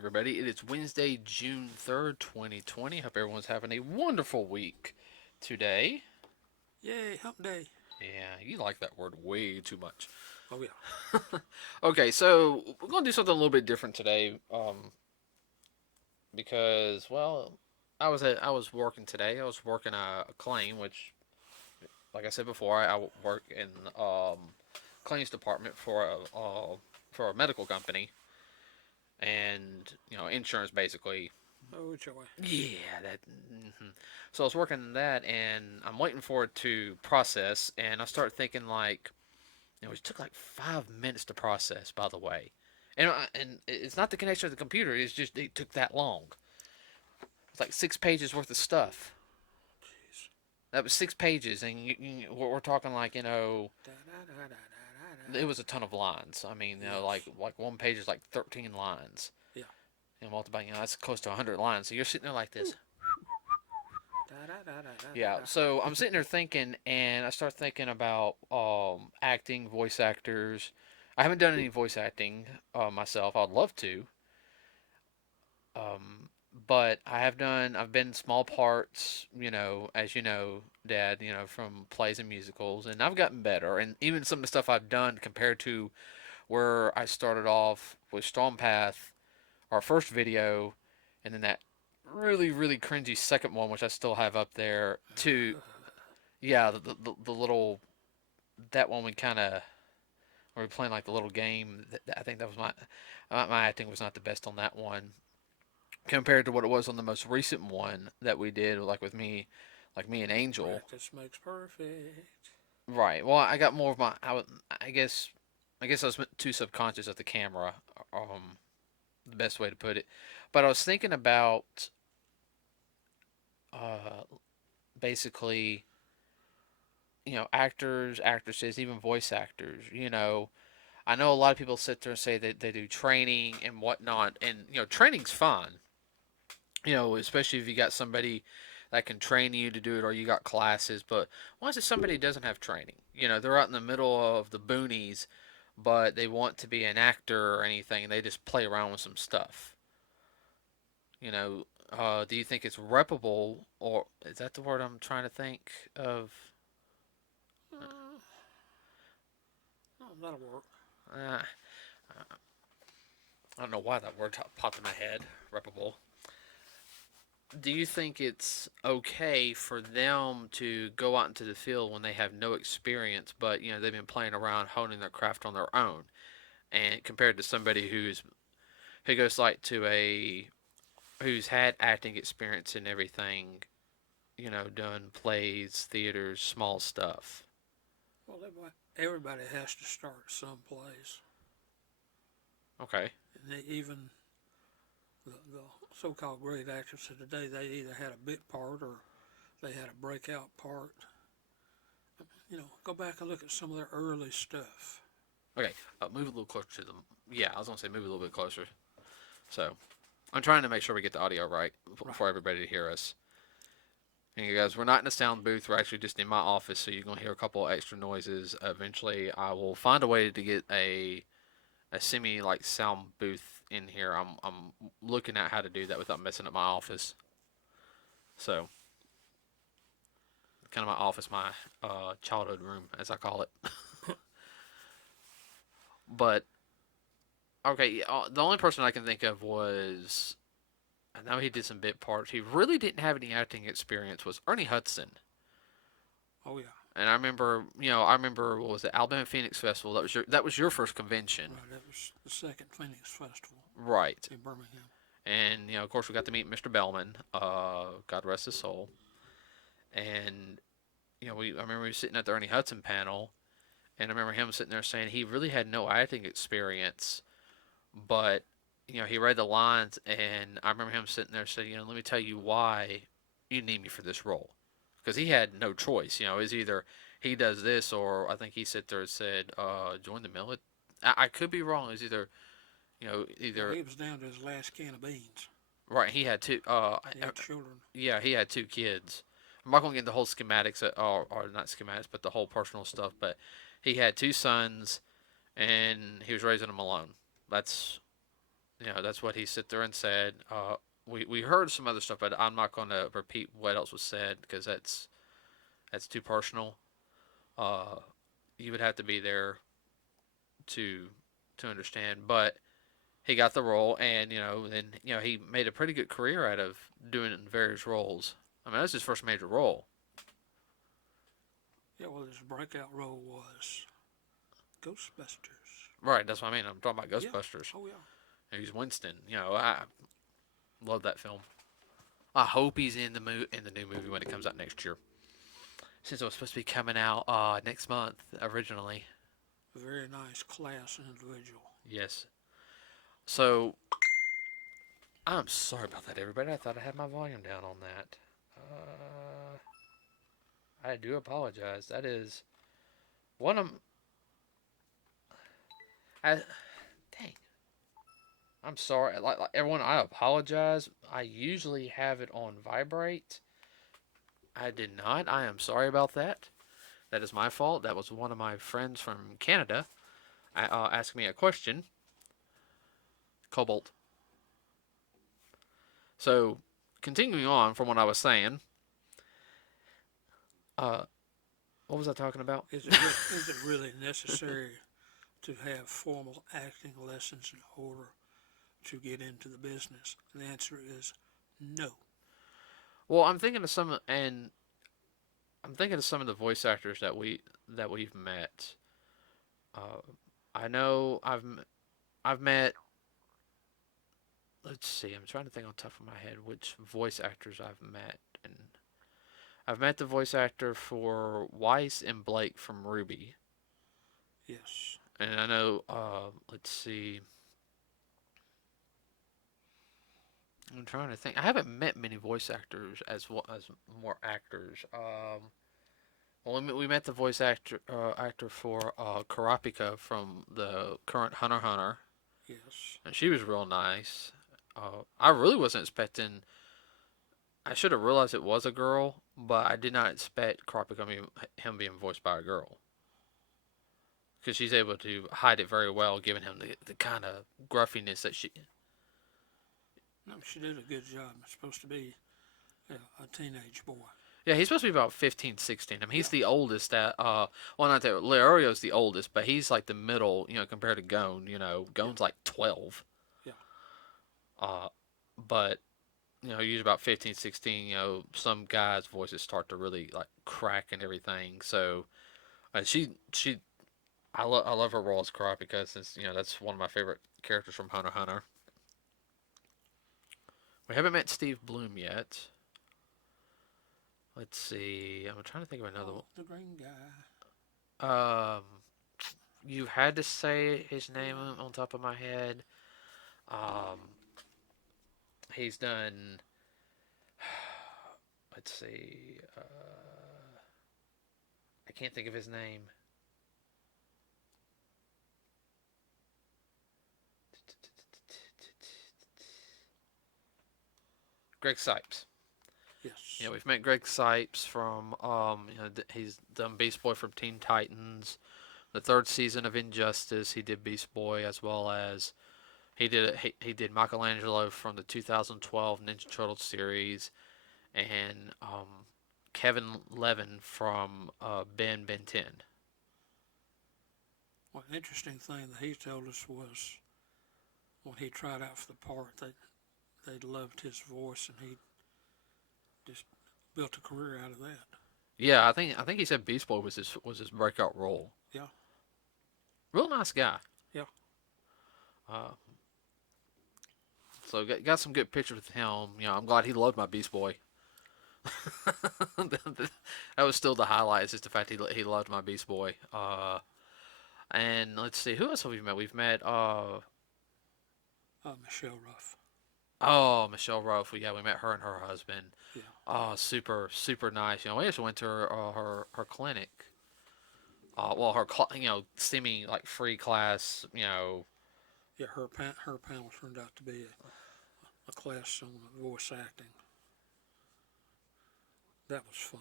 everybody. It is Wednesday, June 3rd, 2020. Hope everyone's having a wonderful week today. Yay, hump day. Yeah, you like that word way too much. Oh, yeah. Okay, so we're going to do something a little bit different today because, well, I was working today. I was working a claim, which, like I said before, I work in claims department for a medical company and insurance basically. Oh, joy. Yeah, that. So I was working on that, and I'm waiting for it to process, and I start thinking like, it took like 5 minutes to process, by the way, and it's not the connection to the computer. It's just it took that long. It's like 6 pages worth of stuff. Jeez. That was 6 pages, and we're talking like Da, da, da, da, da, it da. was a ton of lines. I mean, Yes. like one page is like 13 lines, Yeah. and multiply, that's close to 100 lines. So you're sitting there like this. Ooh. Da, da, da, da, da, da, Yeah, da. so I'm sitting there thinking, and I start thinking about acting, voice actors. I haven't done any voice acting myself. I'd love to, um, but I've been small parts, as you know, Dad, from plays and musicals, and I've gotten better. And even some of the stuff I've done compared to where I started off with Stormpath, our first video, and then that really, really cringy second one, which I still have up there, to yeah, the little that one we kind of were playing like the little game. I think that was my acting was not the best on that one compared to what it was on the most recent one that we did, like me and Angel. Practice makes perfect. Right. Well, I got more of my. I guess I guess I was too subconscious of the camera. The best way to put it. But I was thinking about uh, basically actors, actresses, even voice actors. I know a lot of people sit there and say that they do training and whatnot, and training's fine. Especially if you got somebody that can train you to do it, or you got classes. But once if somebody doesn't have training, they're out in the middle of the boonies, but they want to be an actor or anything, and they just play around with some stuff. You know, do you think it's reputable, or is that the word I'm trying to think of? Uh, oh, that'll work. Uh, I don't know why that word popped in my head. Reputable. Do you think it's okay for them to go out into the field when they have no experience, but they've been playing around, honing their craft on their own, and compared to somebody who goes like to a who's had acting experience and everything, done plays, theaters, small stuff. Well, everybody has to start someplace. Okay. And even the so-called great actors of today, they either had a bit part or they had a breakout part. Go back and look at some of their early stuff. Okay. Move a little closer to them. Yeah, I was gonna say move a little bit closer. So I'm trying to make sure we get the audio right Right. for everybody to hear us. And you guys, we're not in a sound booth. We're actually just in my office, so you're gonna hear a couple extra noises. Eventually, I will find a way to get a semi like sound booth in here. I'm looking at how to do that without messing up my office. So kind of my office, my childhood room, as I call it. But okay, the only person I can think of was I know he did some bit parts. He really didn't have any acting experience. Was Ernie Hudson. Oh, yeah. And I remember what was it, Alabama Phoenix Festival? That was your first convention, Right. That was the second Phoenix Festival right? in Birmingham. And of course, we got to meet Mr. Bellman. God rest his soul. And I remember we were sitting at the Ernie Hudson panel, and I remember him sitting there saying he really had no acting experience, but he read the lines, and I remember him sitting there saying, let me tell you why you need me for this role, because he had no choice. It's either he does this, or I think he sat there and said, join the military. I could be wrong. It's either Yeah, either he was down to his last can of beans. right. He had two. He had children. Yeah, he had two kids. I'm not gonna get into the whole schematics, or not schematics, but the whole personal stuff. But he had two sons, and he was raising them alone. That's that's what he sit there and said. We heard some other stuff, but I'm not going to repeat what else was said because that's too personal. Uh, you would have to be there to to understand. But he got the role, and then he made a pretty good career out of doing various roles. I mean, that's his first major role. Yeah, well, his breakout role was Ghostbusters. Right, that's what I mean. I'm talking about Yeah. Ghostbusters. Oh yeah. He's Winston. I love that film. I hope he's in the new movie when it comes out next year. Since it was supposed to be coming out next month originally. A very nice class individual. Yes. So I'm sorry about that, everybody. I thought I had my volume down on that. I do apologize. That is one of I dang. I'm sorry. Like everyone, I apologize. I usually have it on vibrate. I did not. I am sorry about that. That is my fault. That was one of my friends from Canada asking me a question. Cobalt. So, continuing on from what I was saying, uh, what was I talking about? Is it really necessary to have formal acting lessons in order to get into the business? And the answer is no. Well, I'm thinking of some of the voice actors that we've met. Uh, I know I've met. Let's see. I'm trying to think on top of my head which voice actors I've met, and I've met the voice actor for Weiss and Blake from Ruby, Yes. and I know. Let's see. I'm trying to think. I haven't met many voice actors as well as more actors. Well, we met the voice actor for Karapika from the current Hunter x Hunter, Yes. and she was real nice. I really wasn't expecting. I should have realized it was a girl, but I did not expect Karapika him being voiced by a girl because she's able to hide it very well, giving him the kind of gruffiness that she. No, she did a good job. It's supposed to be a teenage boy. Yeah, he's supposed to be about 15, 16. I mean, he's Yeah. the oldest well, not that, Leorio's the oldest, but he's like the middle, compared to Gon. Yeah. Gon's like 12. Yeah. Uh, but, he's about 15, 16. Some guys' voices start to really, like, crack and everything. So, I love her role as Cry because, that's one of my favorite characters from Hunter x Hunter. We haven't met Steve Bloom yet. Let's see. I'm trying to think of another Oh, the green guy. one. You had to say his name on top of my head. Um, he's done. Let's see. I can't think of his name. Greg Sipes. Yes. We've met Greg Sipes from. He's done Beast Boy from Teen Titans. The third season of Injustice, he did Beast Boy, as well as he did Michelangelo from the 2012 Ninja Turtles series, and Kevin Levin from Ben 10. Well, an interesting thing that he told us was when he tried out for the part, they loved his voice, and he just built a career out of that. Yeah, I think he said Beast Boy was his breakout role. Yeah. Real nice guy. Yeah. Uh, so got some good pictures with him. I'm glad he loved my Beast Boy. That was still the highlight. Is just the fact he loved my Beast Boy. And let's see, who else have we met? We've met Michelle Ruff. oh, Michelle Ruff. Yeah, we met her and her husband. Yeah. Oh, super super nice. We actually went to her clinic. Well, her seeming like free class. Yeah, her panel turned out to be a class on voice acting. That was fun.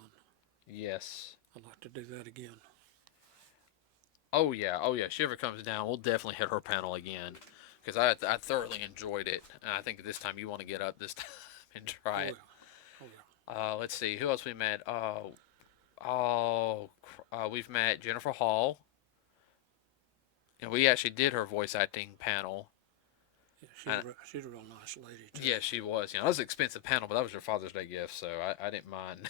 Yes. I'd like to do that again. Oh yeah. Oh yeah. If she ever comes down, we'll definitely hit her panel again. because I thoroughly enjoyed it, and I think this time you want to get up this time and try Oh it. yeah, oh yeah. Let's see who else we met. We've met Jennifer Hall, and we actually did her voice acting panel. Yeah, And she's a real nice lady too. yeah, she was. You know, that was an expensive panel, but that was your Father's Day gift, so I didn't mind.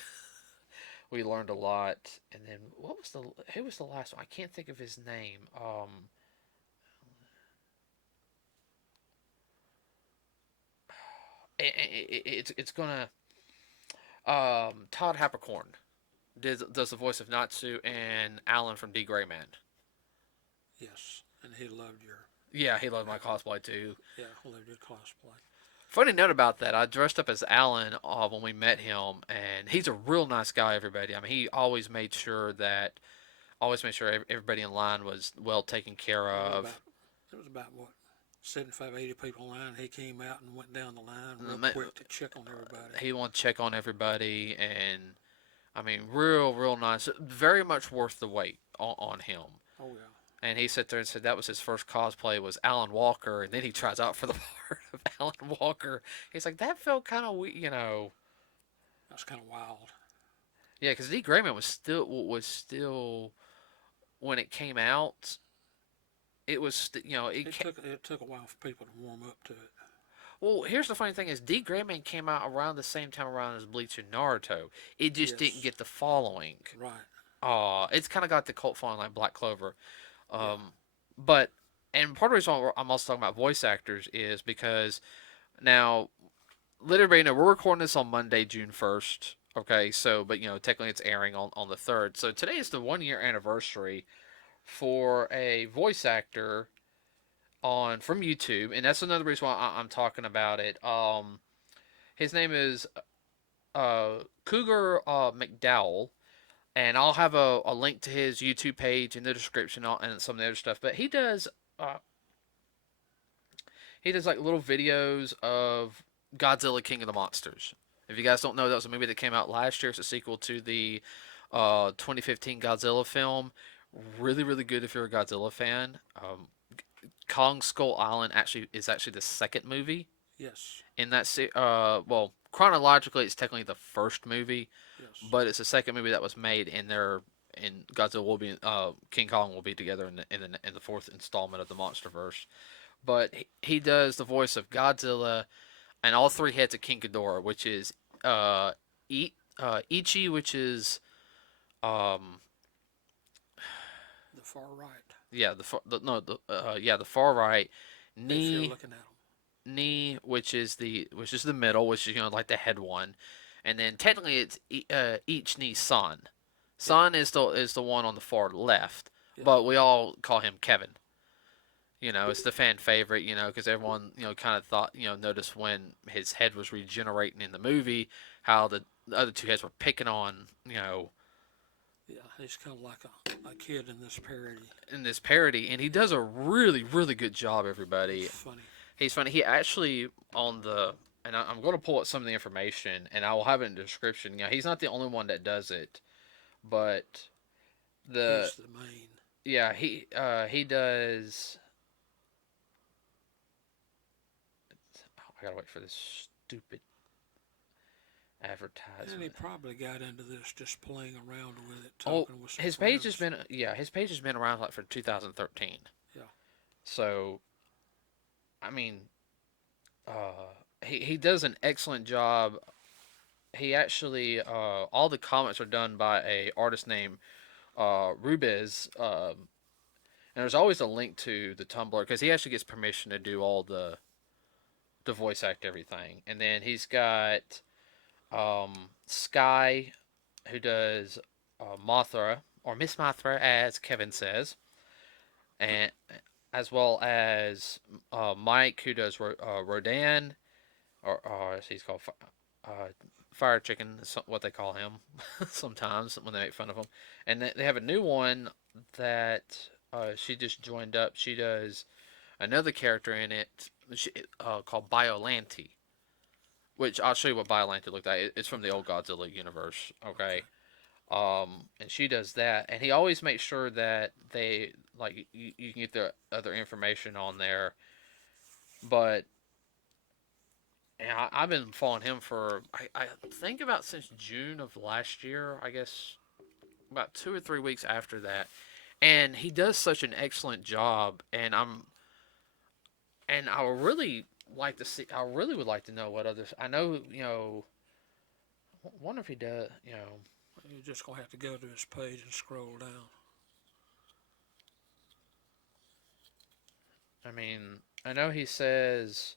We learned a lot. And then what was the who was the last one? I can't think of his name. It's gonna Todd Habercorn does the voice of Natsu and Alan from D Gray Man. Yes, and he loved your Yeah, he loved my cosplay too. yeah, loved your cosplay. Funny note about that, I dressed up as Alan when we met him, and he's a real nice guy. Everybody, I mean, he always made sure everybody in line was well taken care There was of. about there was about what 75, 80 people in line. He came out and went down the line real quick to check on everybody. He wanted to check on everybody, and I mean, real nice. Very much worth the wait on him. Oh yeah, And he sat there and said that was his first cosplay was Alan Walker, and then he tries out for the part of Alan Walker. He's like, that felt kind of weird, you know. that's kind of wild. Yeah, because D. Grayman was still when it came out. It was you know It took a while for people to warm up to it. well. Here's the funny thing: is D. Grayman came out around the same time around as Bleach and Naruto. It just didn't Yes, get the following. right. It's kind of got the cult following like Black Clover. Yeah, Um, but and part of the reason why I'm also talking about voice actors is because now, let everybody know we're recording this on Monday, June 1st. Okay, so but technically it's airing on the 3rd. So today is the 1 year anniversary for a voice actor on from YouTube, and that's another reason why I'm talking about it. His name is Cougar McDowell, and I'll have a link to his YouTube page in the description and some of the other stuff. But uh, he does like little videos of Godzilla King of the Monsters. If you guys don't know, that was a movie that came out last year. It's a sequel to the 2015 Godzilla film. Really good if you're a Godzilla fan. Kong Skull Island is actually the second movie yes, in that well, chronologically it's technically the first movie, yes. but it's the second movie that was made in Godzilla will be King Kong will be together in the fourth installment of the MonsterVerse. But he does the voice of Godzilla and all three heads of King Ghidorah, which is uh, Ichi, which is um, The far right. yeah the far right, If you're Ni looking at them, Ni, which is the middle, which is like the head one, and then technically it's each Ni San. yeah, San is the one on the far left, yeah, but we all call him Kevin. It's the fan favorite, because everyone, kind of thought, noticed when his head was regenerating in the movie, how the other two heads were picking on, yeah. He's kind of like a kid in this parody. in this parody, and he does a really good job, He's everybody. funny. He's funny. He actually, and I'm going to pull up some of the information, and I will have it in the description. He's not the only one that does it, but the, He's the main. yeah, he does, oh, I gotta wait for this stupid And he advertisement. probably got into this just playing around with it, Oh, talking with some his page has friends. been his page has been around like for 2013. Yeah, So I mean, he does an excellent job. He actually all the comments are done by a artist named Rubez. And there's always a link to the Tumblr because he actually gets permission to do all the voice act everything. And then he's got Sky, who does Mothra or Miss Mothra, as Kevin says, and as well as Mike, who does Rodan, or he's called Fire Chicken, is what they call him sometimes when they make fun of him. And they have a new one that she just joined up. She does another character in it called Biollante, which I'll show you what Biollante looked like. It's from the old Godzilla universe. Okay. okay. And she does that, and he always makes sure that they like you can get the other information on there. But yeah, I've been following him for I think about since June of last year. I guess about 2 or 3 weeks after that, and he does such an excellent job. And I would really like to see. I really would like to know what others. I know wonder if he does. You're just gonna have to go to his page and scroll down. I mean, I know he says.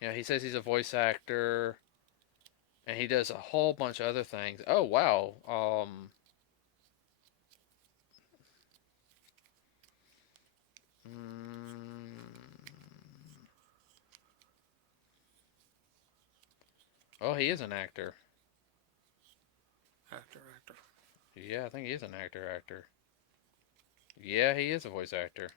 He says he's a voice actor, and he does a whole bunch of other things. Oh wow. Mm, oh, he is an actor. Actor. Yeah, I think he is an actor. Yeah, he is a voice actor.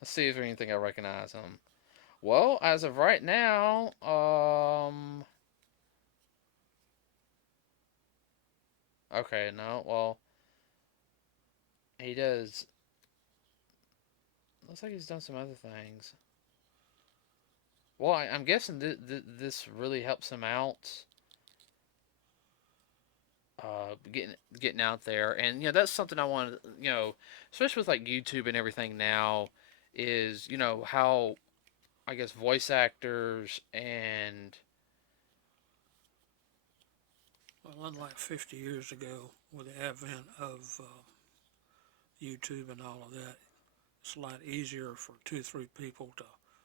Let's see if there's anything I recognize him. Well, as of right now, okay, no, well, he does. Looks like he's done some other things. Well, I'm guessing this really helps him out, getting out there, and that's something I want to, especially with like YouTube and everything now, is how I guess voice actors and Well, unlike 50 years ago, with the advent of YouTube and all of that, it's a lot easier for 2 or 3 people to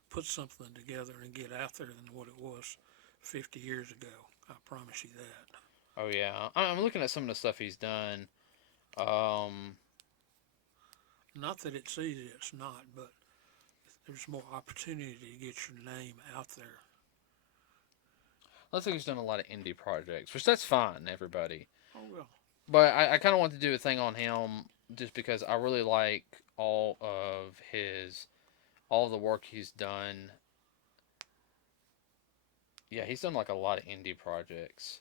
put something together and get out there than what it was 50 years ago. I promise you that. oh yeah, I'm looking at some of the stuff he's done. Um, Not that it's easy, it's not, but there's more opportunity to get your name out there. Looks like he's done a lot of indie projects, which that's fine, everybody. Oh, well. But I kind of want to do a thing on him just because I really like all of the work he's done. Yeah, he's done like a lot of indie projects.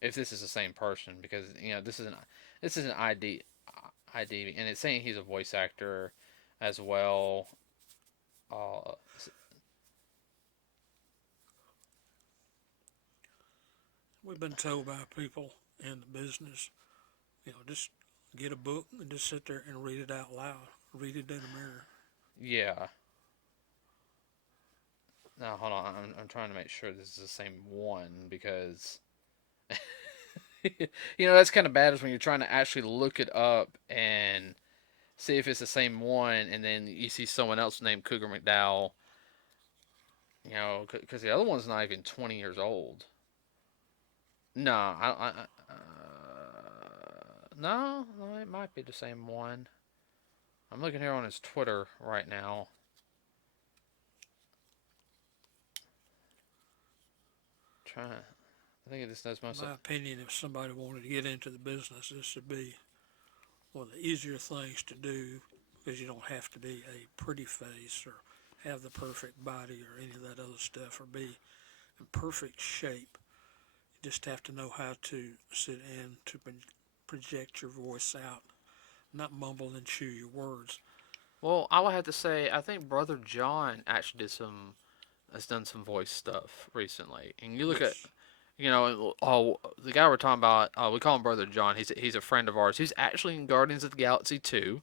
If this is the same person, because this is an ID, and it's saying he's a voice actor as well. Uh, We've been told by people in the business, just get a book and just sit there and read it out loud. Read it in a mirror. yeah. Now hold on, I'm trying to make sure this is the same one because that's kind of bad is when you're trying to actually look it up and see if it's the same one, and then you see someone else named Cougar McDowell. Because the other one's not even 20 years old. No, no, it might be the same one. I'm looking here on his Twitter right now. Trying, I think it just knows In most of. my opinion, if somebody wanted to get into the business, this would be one of the easier things to do because you don't have to be a pretty face or have the perfect body or any of that other stuff or be in perfect shape. You just have to know how to sit in to project your voice out, not mumble and chew your words. Well, I would have to say I think Brother John actually has done some voice stuff recently, and you look at Yes, the guy we're talking about. We call him Brother John. He's a friend of ours. He's actually in Guardians of the Galaxy 2.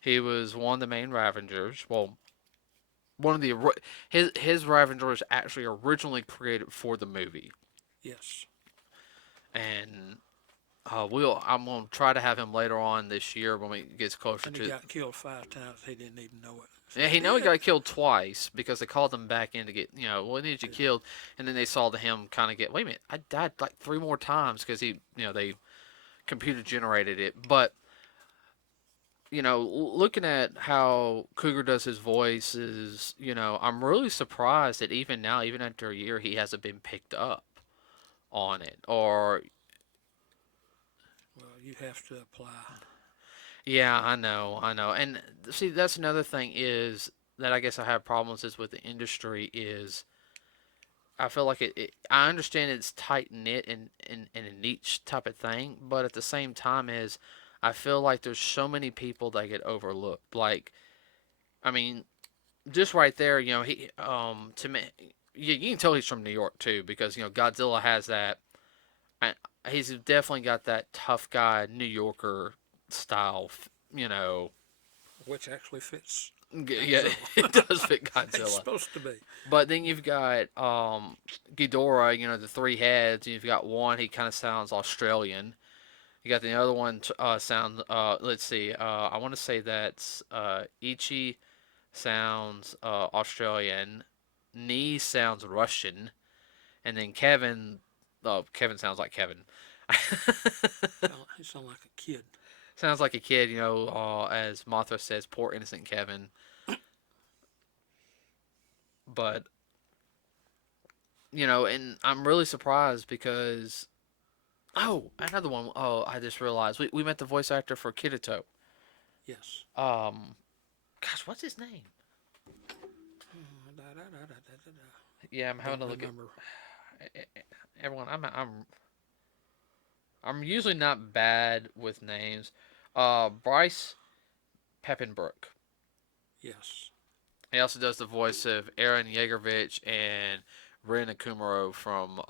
He was one of the main Ravengers. Well, one of the his Ravengers actually originally created for the movie, yes. and I'm gonna try to have him later on this year when it gets closer And he to. got killed 5 times. He didn't even know it. So Yeah, he he know he did. got killed twice because they called him back in to get we need you Yeah. killed, and then they saw him kind of get wait a minute, I died like 3 more times because he they computer generated it, but looking at how Cougar does his voices, I'm really surprised that even now, even after a year, he hasn't been picked up on it. Or, Well, you have to apply. yeah, I know. And see, that's another thing is that I guess I have problems is with the industry is I feel like I understand it's tight knit and a niche type of thing, but at the same time, is I feel like there's so many people that get overlooked. Like, I mean, just right there, he to me, you can tell he's from New York too, because Godzilla has that. I, he's definitely got that tough guy New Yorker style. You know, which actually fits yeah, Godzilla. it does fit It's Godzilla. supposed to be. But then you've got Ghidorah, the three heads. You've got one, he kind of sounds Australian. You got the other one sounds. Let's see. I want to say that's Ichi sounds Australian. Nee sounds Russian, and then Kevin. Oh, Kevin sounds like Kevin. He sounds like a kid. Sounds like a kid, as Mothra says, poor innocent Kevin. But and I'm really surprised because another one. Oh, I just realized we met the voice actor for Kirito. Yes. Gosh, what's his name? Da, da, da, da, da, da. Yeah, I'm having Don't to look at remember. everyone. I'm usually not bad with names. Bryce Peppenbrook. Yes. He also does the voice of Aaron Yegovich and Ren Akumaro from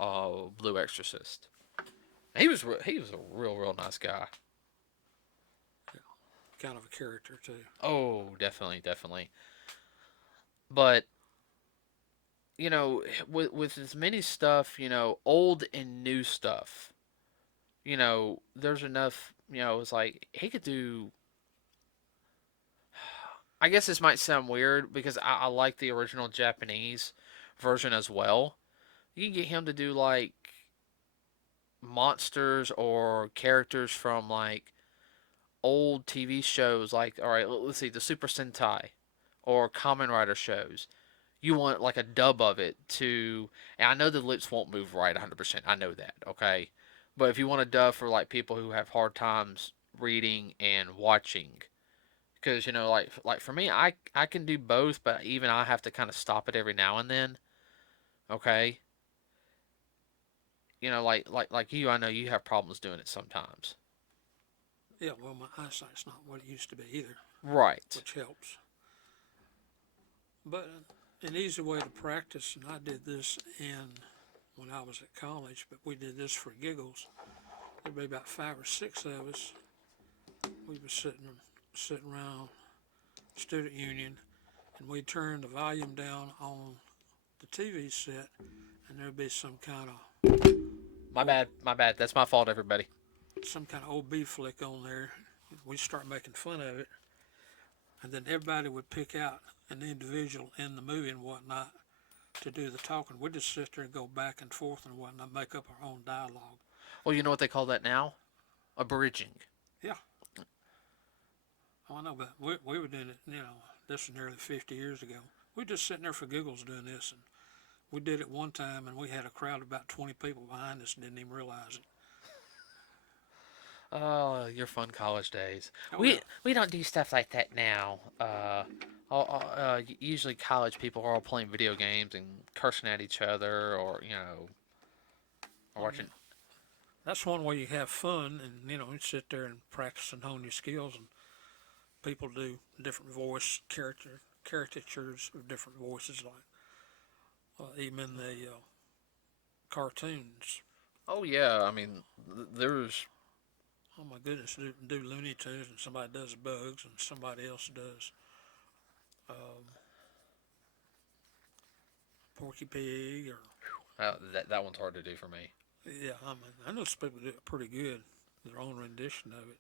Blue Exorcist. He was a real nice guy. Yeah. Kind of a character too. Oh, definitely. But with as many stuff, old and new stuff, there's enough. It's like he could do. I guess this might sound weird because I like the original Japanese version as well. You can get him to do like monsters or characters from like old TV shows, like, all right, let's see, the Super Sentai or Kamen Rider shows. You want like a dub of it to, and I know the lips won't move right 100%. I know that, okay? But if you want a dub for like people who have hard times reading and watching, because like for me, I can do both, but even I have to kind of stop it every now and then, okay? Like you, I know you have problems doing it sometimes. Yeah. Well, my eyesight's not what it used to be either, Right. which helps. But an easy way to practice, and I did this when I was at college, but we did this for giggles. There'd be about 5 or 6 of us. We were sitting around student union, and we'd turn the volume down on the TV set, and there'd be some kind of My old bad. My bad. That's my fault, everybody. OB flick on there. We'd start making fun of it, and then everybody would pick out an individual in the movie and whatnot to do the talking. We'd just sit there and go back and forth and whatnot, make up our own dialogue. Well, you know what they call that now? Abridging. Yeah, I know, but we were doing it. This was nearly 50 years ago. We just sitting there for giggles doing this, and we did it one time, and we had a crowd of about 20 people behind us and didn't even realize it. Oh, your fun college days. Oh yeah, We don't do stuff like that now. Usually college people are all playing video games and cursing at each other, or or oh yeah. watching. That's one way you have fun, and you sit there and practice and hone your skills. And people do different voice caricatures of different voices, like even the cartoons. Oh yeah, I mean, there's. Oh my goodness, do Looney Tunes, and somebody does Bugs, and somebody else does um, Porky Pig, or That one's hard to do for me. yeah, I know some people do it pretty good, their own rendition of it.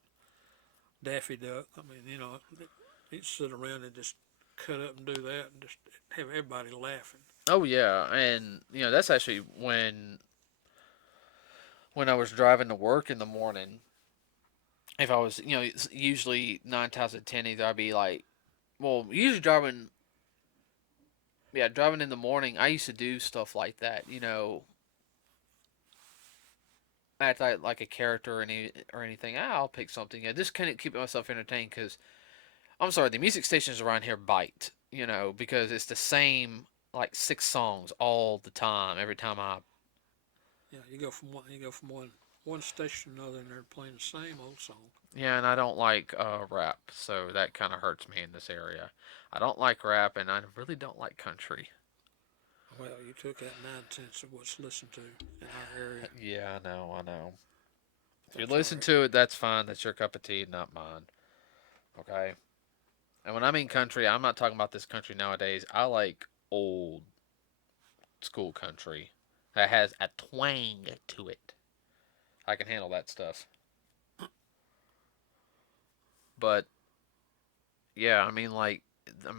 Daffy Duck. I mean, he'd sit around and just cut up and do that, and just have everybody laughing. Oh yeah, and that's actually when I was driving to work in the morning. If I was, usually 9 times out of 10, either I'd be like, well, usually driving in the morning. I used to do stuff like that, act like a character or anything. I'll pick something. I just couldn't keep myself entertained because I'm sorry, the music stations around here bite, because it's the same. like 6 songs all the time. Every time I Yeah, you go from one station to another, and they're playing the same old song. yeah, and I don't like rap, so that kind of hurts me in this area. I don't like rap, and I really don't like country. Well, you took that 9/10 of what's listened to in our area. Yeah, I know, I know. If you That's all listen right. to it, that's fine. That's your cup of tea, not mine. Okay. And when I mean country, I'm not talking about this country nowadays. I like old school country that has a twang to it. I can handle that stuff. But yeah,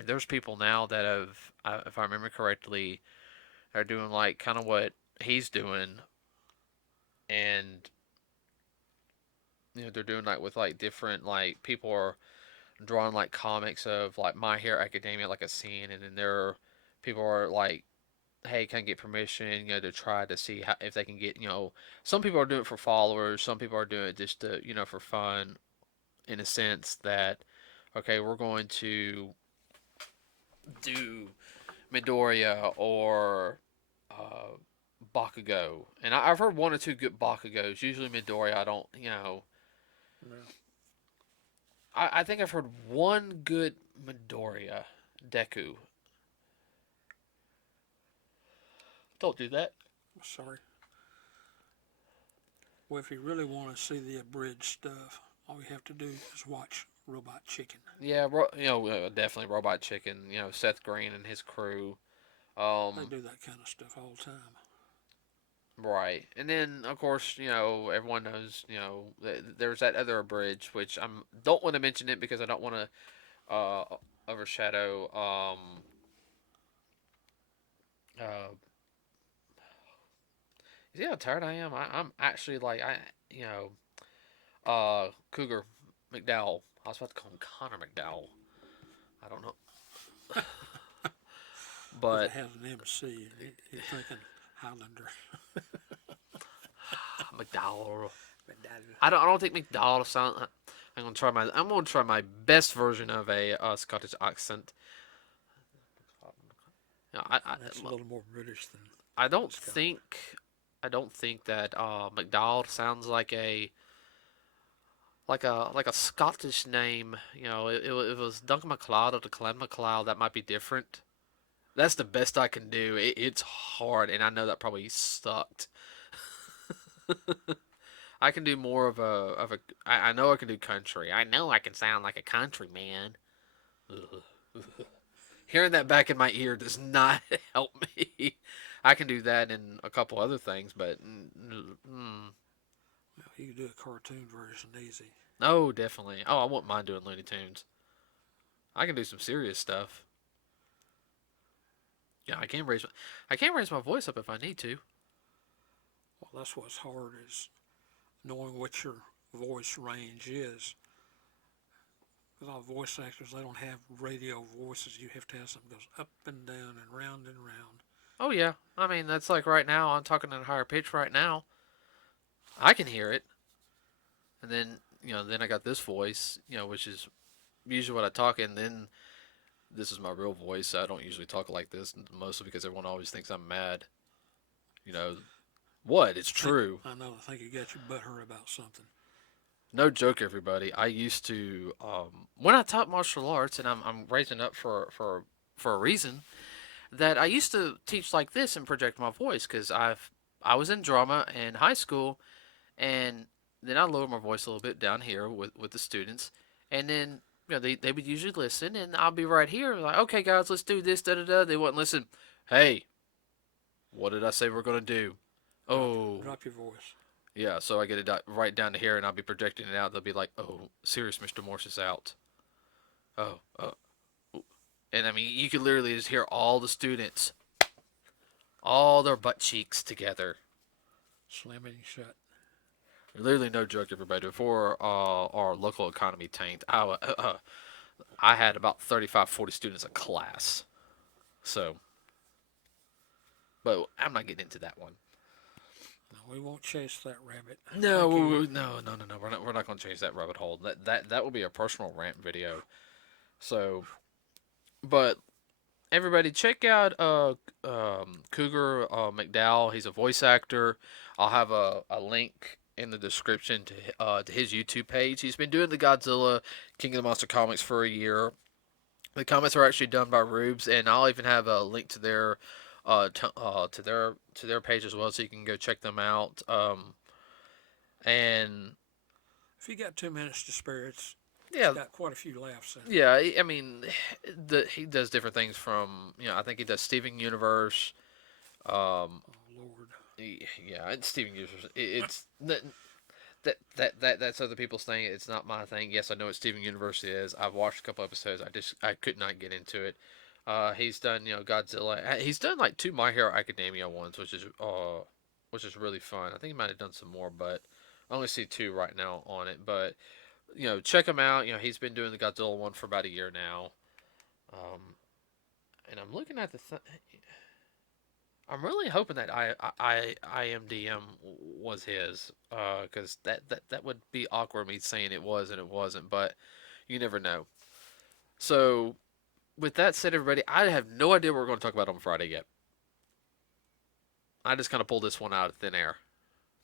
there's people now that have, if I remember correctly, are doing like kind of what he's doing, and they're doing like with like different like people are drawing like comics of like My Hero Academia like a scene, and then there are people are like, hey, can I get permission, to try to see how, if they can get, some people are doing it for followers, some people are doing it just to, for fun, in a sense that, okay, we're going to do Midoriya or uh, Bakugo, and I've heard one or two good Bakugos. Usually Midoriya, I don't, Yeah. I think I've heard one good Midoriya Deku. Don't do that. Sorry. Well, if you really want to see the abridged stuff, all you have to do is watch Robot Chicken. Yeah, definitely Robot Chicken. Seth Green and his crew. They Um, do that kind of stuff all the time. right, and then of course, everyone knows, there's that other bridge, which I don't want to mention it because I don't want to overshadow. Uh, See how tired I am? I'm actually like Cougar McDowell. I was about to call him Connor McDowell. I don't know, Because it but has an MC, and you're thinking Highlander. McDowell. But that is, I don't think McDowell sound. I'm gonna try my best version of a Scottish accent. You I, I that's a little more British than I don't Scottish. think I don't think that McDowell sounds like a Scottish name. It was Duncan MacLeod or Declan MacLeod. That might be different. That's the best I can do. It's hard, and I know that probably sucked. I can do more of a. I know I can do country. I know I can sound like a country man. Hearing that back in my ear does not help me. I can do that in a couple other things, but Well, you can do a cartoon version easy. no, definitely. Oh, I wouldn't mind doing Looney Tunes. I can do some serious stuff. Yeah, I can raise my voice up if I need to. Well, that's what's hard is knowing what your voice range is. Because all voice actors, they don't have radio voices. You have to have something that goes up and down and round and round. Oh yeah, I mean that's like right now. I'm talking at a higher pitch right now. I can hear it, and then I got this voice, which is usually what I talk in. Then this is my real voice. I don't usually talk like this, mostly because everyone always thinks I'm mad. You know what? It's I think true. I know. I think you got your butt hurt about something. No joke, everybody. I used to when I taught martial arts, and I'm raising up for a reason that I used to teach like this and project my voice because I was in drama in high school, and then I lower my voice a little bit down here with the students, and then they would usually listen, and I'll be right here like, okay guys, let's do this, da da da. They wouldn't listen. Hey, what did I say we're gonna do? Drop Oh, drop your voice. yeah. So I get it right down to here, and I'll be projecting it out. They'll be like, oh, serious, Mr. Morse is out. Oh, and I mean, you could literally just hear all the students, all their butt cheeks together. Slamming shut. Literally no joke, everybody. Before our local economy tanked, I had about 35, 40 students a class. So, but I'm not getting into that one. No, we won't chase that rabbit. No, Thank you. no. We're not going to change that rabbit hole. That will be a personal rant video. So, but everybody, check out Cougar McDowell. He's a voice actor. I'll have a link in the description to his YouTube page. He's been doing the Godzilla King of the Monster comics for a year. The comics are actually done by Rubes, and I'll even have a link to their page as well, so you can go check them out. And If you got 2 minutes to spare, it's yeah, got quite a few laughs in it. yeah. I mean, he does different things from I think he does Steven Universe. Um, Oh Lord. yeah, it's Steven Universe. It's that's other people's thing. It's not my thing. Yes, I know what Steven Universe is. I've watched a couple episodes. I could not get into it. He's done Godzilla. He's done like two My Hero Academia ones, which is really fun. I think he might have done some more, but I only see two right now on it. But check him out. He's been doing the Godzilla one for about a year now. Um, and I'm looking at I'm really hoping that IMDM was his, because that would be awkward me saying it was and it wasn't, but you never know. So, with that said, everybody, I have no idea what we're going to talk about on Friday yet. I just kind of pulled this one out of thin air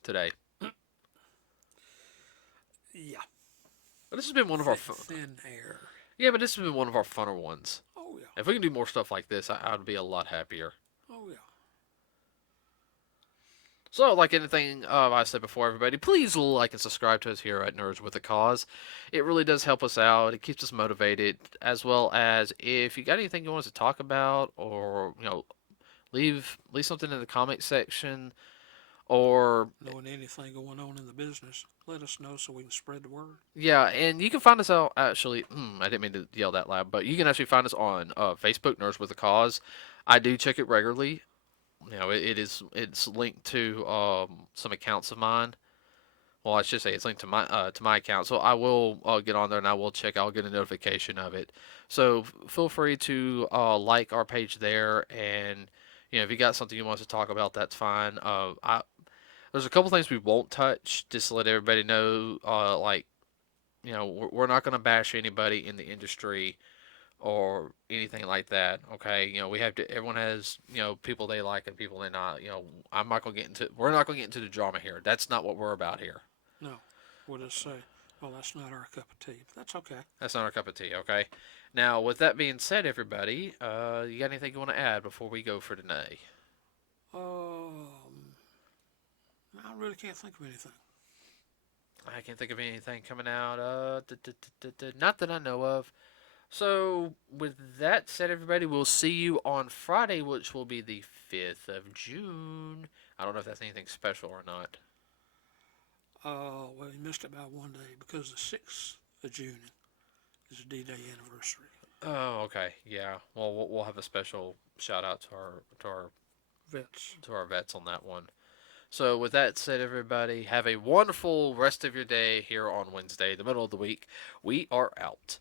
today. Yeah. But this has been one of our thin air. Yeah, but this has been one of our funner ones. Oh yeah. If we can do more stuff like this, I'd be a lot happier. Oh yeah. So, like anything I said before, everybody, please like and subscribe to us here at Nerds with a Cause. It really does help us out. It keeps us motivated, as well as if you got anything you want us to talk about, or leave something in the comment section, or Knowing anything going on in the business, let us know so we can spread the word. yeah, and you can find us out actually. I didn't mean to yell that loud, but you can actually find us on Facebook, Nerds with a Cause. I do check it regularly. It's linked to some accounts of mine. Well, I should say it's linked to my account, so I will get on there and I will check. I'll get a notification of it. So feel free to like our page there, and if you got something you want us to talk about, that's fine. There's a couple things we won't touch, just to let everybody know. We're not going to bash anybody in the industry or anything like that. Okay, we have to. Everyone has people they like and people they not. I'm not gonna get into. We're not gonna get into the drama here. That's not what we're about here. No. We'll just say, well, that's not our cup of tea. That's okay. That's not our cup of tea. Okay. Now, with that being said, everybody, you got anything you want to add before we go for today? I really can't think of anything. I can't think of anything coming out. Not that I know of. So, with that said, everybody, we'll see you on Friday, which will be the 5th of June. I don't know if that's anything special or not. Well, you missed it by one day because the 6th of June is a D-Day anniversary. Oh, okay. Yeah. Well, we'll have a special shout out Vets. to our vets on that one. So, with that said, everybody, have a wonderful rest of your day here on Wednesday, the middle of the week. We are out.